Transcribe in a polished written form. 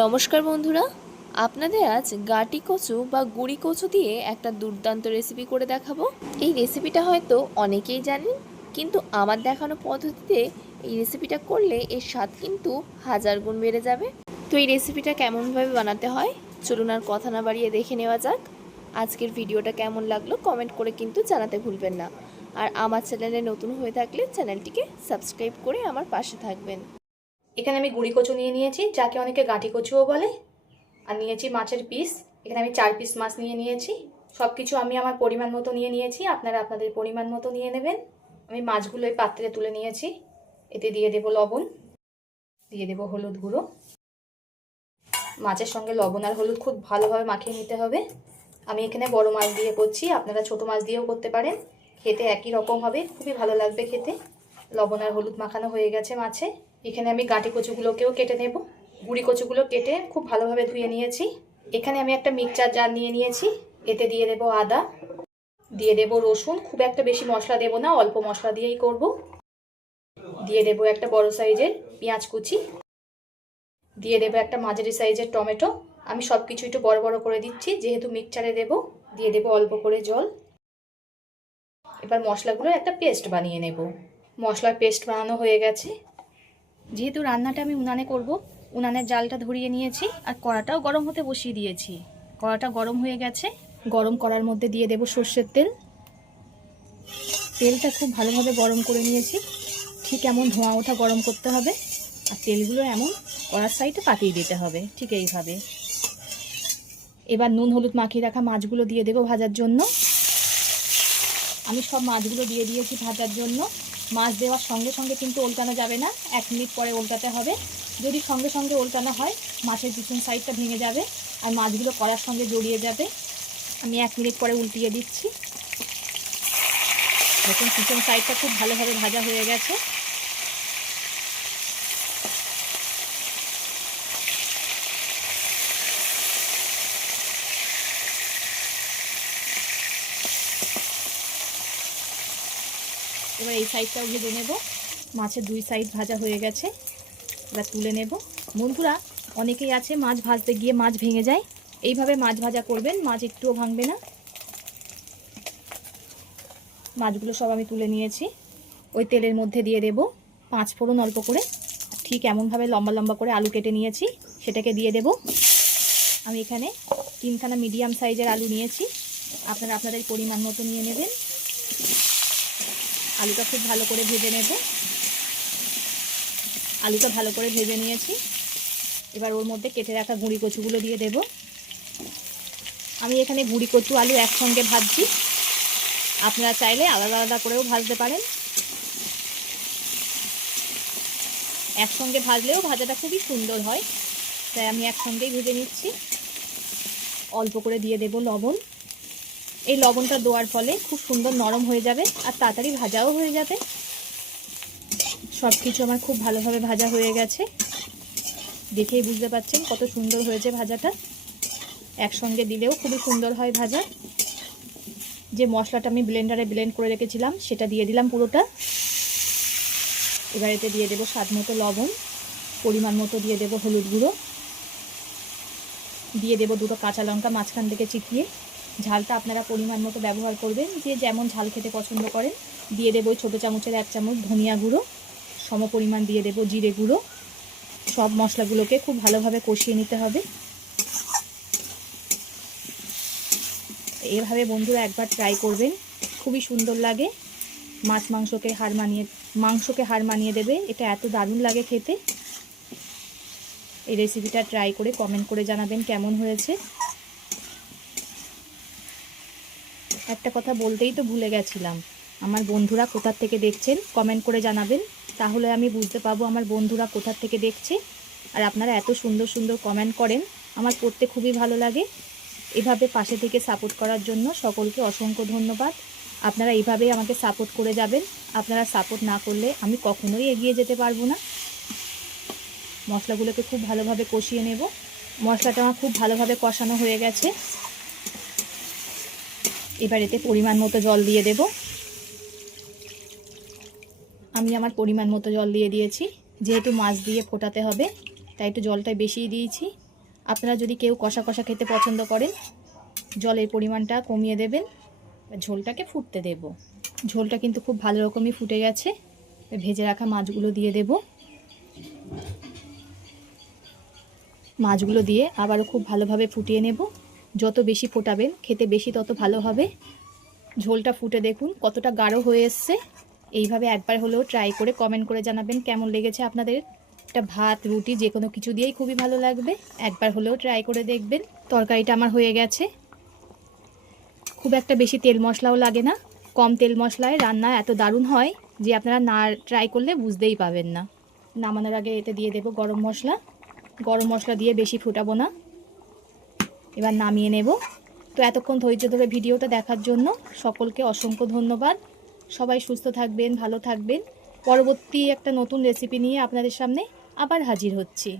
নমস্কার বন্ধুরা, আপনাদের আজ গাটি কচু বা গুঁড়ি কচু দিয়ে একটা দুর্দান্ত রেসিপি করে দেখাবো। এই রেসিপিটা হয়তো অনেকেই জানেন, কিন্তু আমার দেখানো পদ্ধতিতে এই রেসিপিটা করলে এর স্বাদ কিন্তু 1000 গুণ বেড়ে যাবে। তো এই রেসিপিটা কেমনভাবে বানাতে হয় চলুন আর কথা না বাড়িয়ে দেখে নেওয়া যাক। আজকের ভিডিওটা কেমন লাগলো কমেন্ট করে কিন্তু জানাতে ভুলবেন না। আর আমার চ্যানেলে নতুন হয়ে থাকলে চ্যানেলটিকে সাবস্ক্রাইব করে আমার পাশে থাকবেন। এখানে আমি গুঁড়ি কচু নিয়ে নিয়েছি, যাকে অনেকে গাঁটি কচুও বলে। আর নিয়েছি মাছের পিস। এখানে আমি 4 পিস মাছ নিয়ে নিয়েছি। সব কিছু আমি আমার পরিমাণ মতো নিয়ে নিয়েছি, আপনারা আপনাদের পরিমাণ মতো নিয়ে নেবেন। আমি মাছগুলো এই পাত্রে তুলে নিয়েছি। এতে দিয়ে দেব লবণ, দিয়ে দেব হলুদ গুঁড়ো। মাছের সঙ্গে লবণ আর হলুদ খুব ভালোভাবে মাখিয়ে নিতে হবে। আমি এখানে বড় মাছ দিয়ে করছি, আপনারা ছোট মাছ দিয়েও করতে পারেন। খেতে একই রকম হবে, খুবই ভালো লাগবে খেতে। লবণ আর হলুদ মাখানো হয়ে গেছে মাছে। এখানে আমি গাঁটি কচুগুলোকেও কেটে নেব। গুঁড়ি কচুগুলো কেটে খুব ভালোভাবে ধুয়ে নিয়েছি। এখানে আমি একটা মিক্সচার জার নিয়ে নিয়েছি। এতে দিয়ে দেব আদা, দিয়ে দেব রসুন। খুব একটা বেশি মশলা দেব না, অল্প মশলা দিয়েই করব। দিয়ে দেব একটা বড় সাইজের পেঁয়াজ কুচি, দিয়ে দেব একটা মাঝারি সাইজের টমেটো। আমি সব কিছু একটু বড় বড় করে দিচ্ছি যেহেতু মিক্সচারে দেব। দিয়ে দেব অল্প করে জল। এবার মশলাগুলোর একটা পেস্ট বানিয়ে নেব। মশলার পেস্ট বানানো হয়ে গেছে। যেহেতু রান্নাটা আমি উনানে করব, উনানের জালটা ধরিয়ে নিয়েছি আর কড়াটাও গরম হতে বসিয়ে দিয়েছি। কড়াটা গরম হয়ে গেছে। গরম কড়ার মধ্যে দিয়ে দেব সর্ষের তেল। তেলটা খুব ভালোভাবে গরম করে নিয়েছি। ঠিক এমন ধোঁয়া ওঠা গরম করতে হবে। আর তেলগুলো এমন কড়ার সাইডে পাতিয়ে দিতে হবে, ঠিক এইভাবে। এবার নুন হলুদ মাখিয়ে রাখা মাছগুলো দিয়ে দেবো ভাজার জন্য। আমি সব মাছগুলো দিয়ে দিয়েছি ভাজার জন্য। মাছ দেওয়ার সঙ্গে সঙ্গে কিন্তু উল্টানো যাবে না, 1 মিনিট পরে উল্টাতে হবে। যদি সঙ্গে সঙ্গে উল্টানো হয় মাছের পিছন সাইডটা ভেঙে যাবে আর মাছগুলো কড়ার সঙ্গে জড়িয়ে যাবে। আমি 1 মিনিট পরে উল্টিয়ে দিচ্ছি। দেখুন পিছন সাইডটা খুব ভালোভাবে ভাজা হয়ে গেছে। এবার এই সাইডটাও ভেজে নেব। মাছের 2 সাইড ভাজা হয়ে গেছে, এবার তুলে নেব। বন্ধুরা, অনেকেই আছে মাছ ভাজতে গিয়ে মাছ ভেঙে যায়। এইভাবে মাছ ভাজা করবেন, মাছ একটুও ভাঙবে না। মাছগুলো সব আমি তুলে নিয়েছি। ওই তেলের মধ্যে দিয়ে দেব 5 ফোড়ন অল্প করে। ঠিক এমনভাবে লম্বা লম্বা করে আলু কেটে নিয়েছি, সেটাকে দিয়ে দেব। আমি এখানে 3খানা মিডিয়াম সাইজের আলু নিয়েছি, আপনারা আপনাদের পরিমাণ মতো নিয়ে নেবেন। আলুটা খুব ভালো করে ভেজে নেব। আলুটা ভালো করে ভেজে নিয়েছি। এবার ওর মধ্যে কেটে রাখা গুঁড়ি কচুগুলো দিয়ে দেব। আমি এখানে গুঁড়ি কচু আলু একসঙ্গে ভাজছি, আপনারা চাইলে আলাদা আলাদা করেও ভাজতে পারেন। একসঙ্গে ভাজলেও ভাজাটা খুবই সুন্দর হয়, তাই আমি একসঙ্গেই ভেজে নিচ্ছি। অল্প করে দিয়ে দেব লবণ। এই লবণটা দেওয়ার ফলে খুব সুন্দর নরম হয়ে যাবে আর তাড়াতাড়ি ভাজাও হয়ে যাবে। সব কিছু আমার খুব ভালোভাবে ভাজা হয়ে গেছে, দেখেই বুঝতে পারছেন কত সুন্দর হয়েছে ভাজাটা। একসঙ্গে দিলেও খুবই সুন্দর হয় ভাজা। যে মশলাটা আমি ব্লেন্ডারে ব্লেন্ড করে রেখেছিলাম সেটা দিয়ে দিলাম পুরোটা। এবার এতে দিয়ে দেবো স্বাদ মতো লবণ, পরিমাণ মতো দিয়ে দেবো হলুদ গুঁড়ো, দিয়ে দেবো 2টো কাঁচা লঙ্কা মাঝখান থেকে চিকিয়ে। ঝালটা আপনারা পরিমাণ মতো ব্যবহার করবেন, যে যেমন ঝাল খেতে পছন্দ করেন। দিয়ে দেবো ছোটো চামচের 1 চামচ ধনিয়া গুঁড়ো, সম পরিমাণ দিয়ে দেবো জিরে গুঁড়ো। সব মশলাগুলোকে খুব ভালোভাবে কষিয়ে নিতে হবে। এভাবে বন্ধুরা একবার ট্রাই করবেন, খুবই সুন্দর লাগে। মাংসকে হার মানিয়ে দেবে, এটা এত দারুণ লাগে খেতে। এই রেসিপিটা ট্রাই করে কমেন্ট করে জানাবেন কেমন হয়েছে। একটা কথা বলতেই তো ভুলে গেছিলাম, আমার বন্ধুরা কোথা থেকে দেখছেন কমেন্ট করে জানাবেন, তাহলে আমি বুঝতে পারবো আমার বন্ধুরা কোথা থেকে দেখছে। আর আপনারা এত সুন্দর সুন্দর কমেন্ট করেন, আমার পড়তে খুবই ভালো লাগে। এভাবে পাশে থেকে সাপোর্ট করার জন্য সকলকে অসংখ্য ধন্যবাদ। আপনারা এইভাবেই আমাকে সাপোর্ট করে যাবেন। আপনারা সাপোর্ট না করলে আমি কখনোই এগিয়ে যেতে পারবো না। মশলাগুলোকে খুব ভালোভাবে কষিয়ে নেব। মশলাটা আমার খুব ভালোভাবে কষানো হয়ে গেছে। এবার এতে পরিমাণ মতো জল দিয়ে দেব। আমি আমার পরিমাণ মতো জল দিয়ে দিয়েছি, যেহেতু মাছ দিয়ে ফোটাতে হবে তাই একটু জলটা বেশিই দিয়েছি। আপনারা যদি কেউ কষা কষা খেতে পছন্দ করেন জলের পরিমাণটা কমিয়ে দেবেন, ঝোলটাকে ফুটতে দেব। ঝোলটা কিন্তু খুব ভালো রকমই ফুটে গেছে। ভেজে রাখা মাছগুলো দিয়ে দেব। মাছগুলো দিয়ে আবারও খুব ভালোভাবে ফুটিয়ে নেব। যত বেশি ফোটাবেন খেতে বেশি তত ভালো হবে। ঝোলটা ফুটে দেখুন কতটা গাঢ় হয়ে এসছে। এইভাবে একবার হলেও ট্রাই করে কমেন্ট করে জানাবেন কেমন লেগেছে আপনাদের। এটা ভাত রুটি যে কোনো কিছু দিয়েই খুবই ভালো লাগবে। একবার হলেও ট্রাই করে দেখবেন। তরকারিটা আমার হয়ে গেছে। খুব একটা বেশি তেল মশলাও লাগে না। কম তেল মশলায় রান্না এত দারুণ হয় যে আপনারা না ট্রাই করলে বুঝতেই পাবেন না। নামানোর আগে এতে দিয়ে দেব গরম মশলা। গরম মশলা দিয়ে বেশি ফুটাবো না। এবার নামিয়ে নেব। তো এতক্ষণ ধৈর্য ধরে ভিডিওটা দেখার জন্য সকলকে অসংখ্য ধন্যবাদ। সবাই সুস্থ থাকবেন, ভালো থাকবেন। পরবর্তী একটা নতুন রেসিপি নিয়ে আপনাদের সামনে আবার হাজির হচ্ছি।